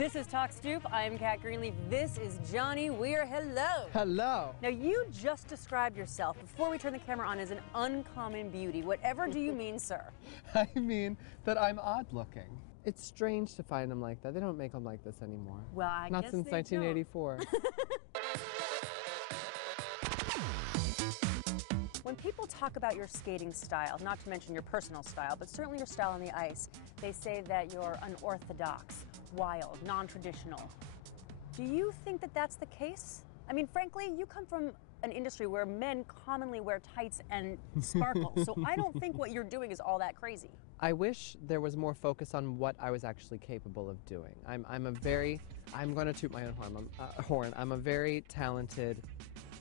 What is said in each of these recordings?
This is Talk Stoop. I'm Kat Greenleaf. This is Johnny Weir. Hello. Hello. Now, you just described yourself before we turn the camera on as an uncommon beauty. Whatever do you mean, sir? I mean that I'm odd looking. It's strange to find them like that. They don't make them like this anymore. Well, I Not guess since they 1984. When people talk about your skating style, not to mention your personal style, but certainly your style on the ice, they say that you're unorthodox, wild, non-traditional. Do you think that that's the case? I mean, frankly, you come from an industry where men commonly wear tights and sparkle, so I don't think what you're doing is all that crazy. I wish there was more focus on what I was actually capable of doing. I'm going to toot my own horn. I'm a very talented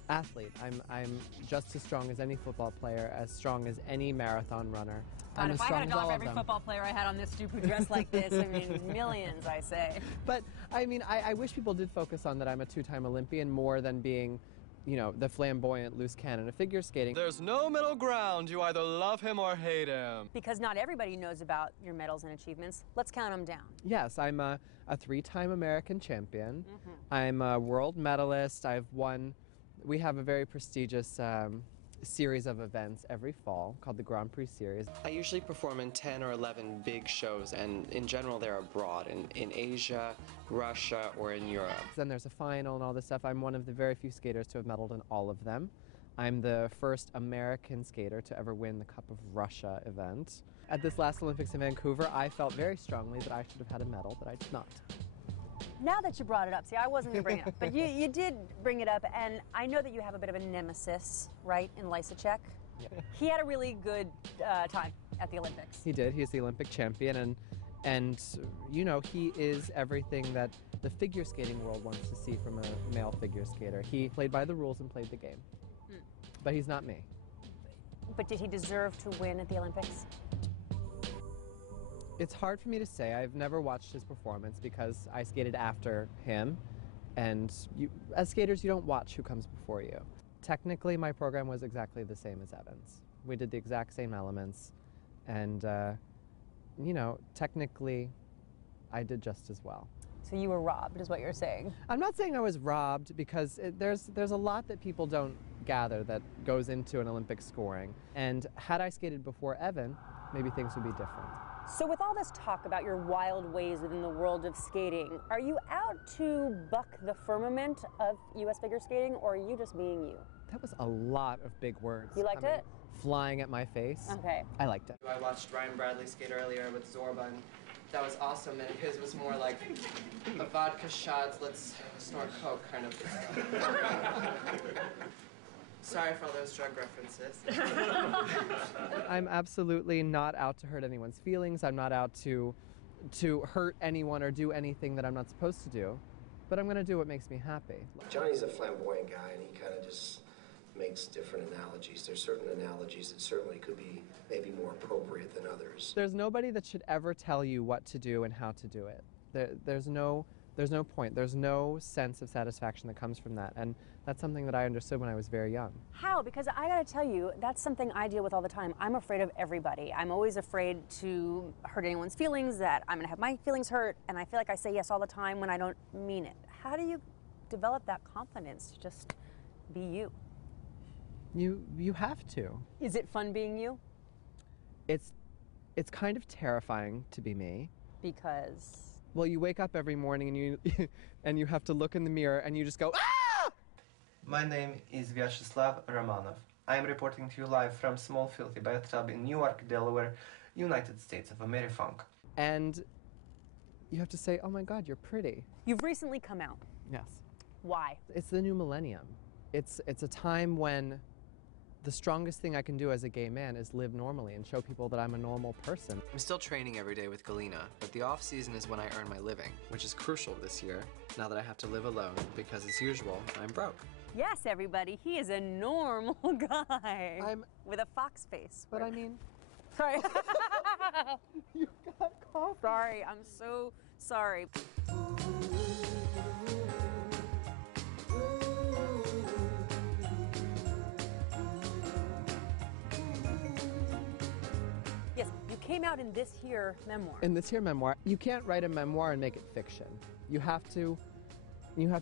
athlete. I'm just as strong as any football player, as strong as any marathon runner. God, if I got a dollar for every football player I had on this stoop who dressed like this, I mean, millions, I say. But, I mean, I wish people did focus on that I'm a two-time Olympian more than being, you know, the flamboyant loose cannon of figure skating. There's no middle ground. You either love him or hate him. Because not everybody knows about your medals and achievements. Let's count them down. Yes, I'm a three-time American champion. I'm a world medalist. We have a very prestigious series of events every fall called the Grand Prix Series. I usually perform in 10 or 11 big shows, and in general they're abroad, in Asia, Russia, or in Europe. Then there's a final and all this stuff. I'm one of the very few skaters to have medaled in all of them. I'm the first American skater to ever win the Cup of Russia event. At this last Olympics in Vancouver, I felt very strongly that I should have had a medal, but I did not. Now that you brought it up, see, I wasn't going to bring it up, but you did bring it up, and I know that you have a bit of a nemesis, right, in Lysacek. Yeah. He had a really good time at the Olympics. He did. He's the Olympic champion, and you know, he is everything that the figure skating world wants to see from a male figure skater. He played by the rules and played the game. But he's not me. But did he deserve to win at the Olympics? It's hard for me to say. I've never watched his performance because I skated after him, and as skaters, you don't watch who comes before you. Technically, my program was exactly the same as Evan's. We did the exact same elements, and you know, technically, I did just as well. So you were robbed, is what you're saying? I'm not saying I was robbed, because there's a lot that people don't gather that goes into an Olympic scoring, and had I skated before Evan, maybe things would be different. So with all this talk about your wild ways within the world of skating, are you out to buck the firmament of U.S. figure skating, or are you just being you? That was a lot of big words. You liked it? Flying at my face. Okay. I liked it. I watched Ryan Bradley skate earlier with Zorba, and that was awesome, and his was more like a vodka shots, let's snort coke kind of stuff. Sorry for all those drug references. I'm absolutely not out to hurt anyone's feelings. I'm not out to hurt anyone or do anything that I'm not supposed to do. But I'm going to do what makes me happy. Johnny's a flamboyant guy, and he kind of just makes different analogies. There's certain analogies that certainly could be maybe more appropriate than others. There's nobody that should ever tell you what to do and how to do it. There's no point. There's no sense of satisfaction that comes from that, and that's something that I understood when I was very young. How? Because I gotta tell you, that's something I deal with all the time. I'm afraid of everybody. I'm always afraid to hurt anyone's feelings, that I'm gonna have my feelings hurt, and I feel like I say yes all the time when I don't mean it. How do you develop that confidence to just be you? You have to. Is it fun being you? It's kind of terrifying to be me. Because? Well, you wake up every morning and you have to look in the mirror and you just go, ah! My name is Vyacheslav Romanov. I am reporting to you live from small filthy bathtub in Newark, Delaware, United States of Amerifunk. And you have to say, oh my God, you're pretty. You've recently come out. Yes. Why? It's the new millennium. It's a time when the strongest thing I can do as a gay man is live normally and show people that I'm a normal person. I'm still training every day with Galena, but the off season is when I earn my living, which is crucial this year, now that I have to live alone, because as usual, I'm broke. Yes, everybody, he is a normal guy. With a fox face. But I mean... Sorry. You got coffee. Sorry, I'm so sorry. Yes, you came out in this here memoir. In this here memoir. You can't write a memoir and make it fiction. You have to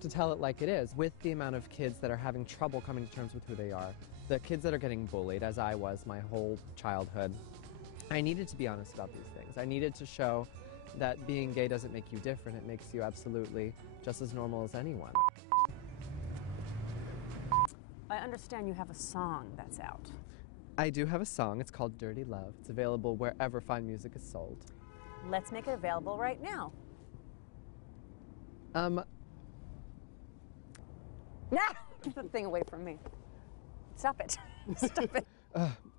tell it like it is. With the amount of kids that are having trouble coming to terms with who they are, the kids that are getting bullied, as I was my whole childhood, I needed to be honest about these things. I needed to show that being gay doesn't make you different. It makes you absolutely just as normal as anyone. I understand you have a song that's out. I do have a song. It's called Dirty Love. It's available wherever fine music is sold. Let's make it available right now. Get the thing away from me. Stop it. Stop it.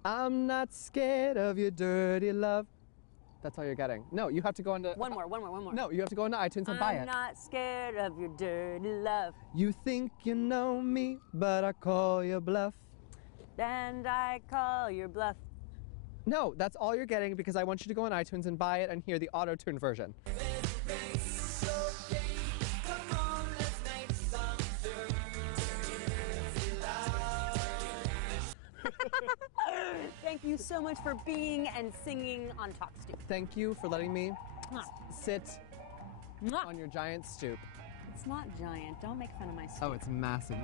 I'm not scared of your dirty love. That's all you're getting. No, you have to go into... One more. No, you have to go into iTunes and buy it. I'm not scared of your dirty love. You think you know me, but I call your bluff. And I call your bluff. No, that's all you're getting because I want you to go on iTunes and buy it and hear the auto-tune version. Thank you so much for being and singing on Talk Stoop. Thank you for letting me sit Mwah. on your giant stoop. It's not giant. Don't make fun of my stoop. Oh, it's massive.